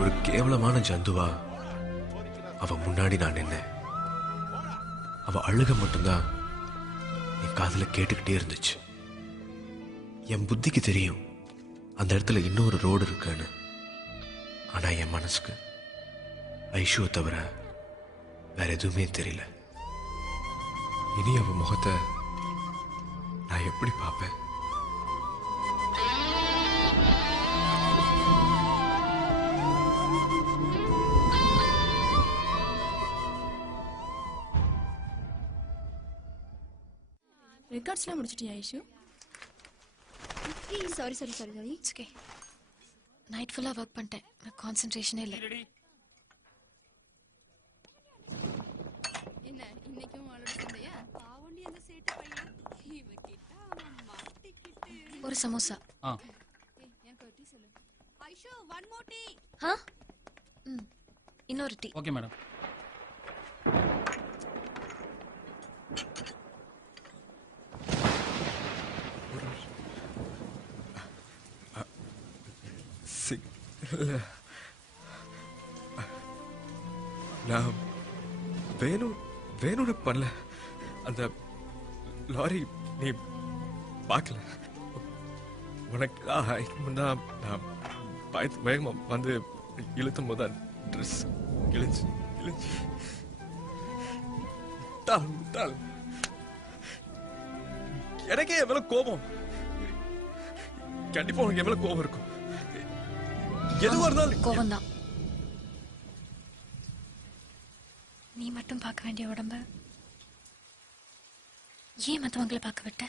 ஒரு கேவலமான ஜந்துவா அவ முன்னாடி நான் நின்னேன். அவ அழுக மட்டும்தான் என் காதுல கேட்டுக்கிட்டே இருந்துச்சு. என் புத்திக்கு தெரியும் அந்த இடத்துல இன்னொரு ரோடு இருக்குன்னு. ஆனா என் மனசுக்கு ஐஷுவை தவிர வேற எதுவுமே தெரியல. இனி அவ முகத்தை நான் எப்படி பார்ப்பேன்? ரெக்கார்ட்ஸ்லாம் முடிச்சிட்டியா Aishu? Sorry sorry sorry sorry it's okay. Night ஃபுல்லா வர்க் பண்ணிட்டேன். நான் கான்சென்ட்ரேஷனே இல்லை. என்ன இன்னைக்கும் ஆளோட சண்டையா? பாவண்டி அந்த சேட்டு பையன் இவகிட்ட அவன் மாட்டிக்கிட்டு. ஒரு சமோசா. எனக்கு ஒரு டீ சொல்லு. Aishu one more tea. இன்னொரு டீ. Okay madam. நான் வேணும்னு பண்ணல. அந்த லாரி நீ பார்க்கல. உனக்கு தான் நான் வேகமா வந்து இழுத்தும் போது ட்ரெஸ் கிழிஞ்சு எனக்கே எவ்வளவு கோபம். கண்டிப்பா உனக்கு எவ்வளவு கோபம் இருக்கும். எதுவா இருந்தாலும் கோபம் தான். நீ மட்டும் பார்க்க வேண்டிய உடம்ப ஏன் மற்றவங்களை பார்க்க விட்ட?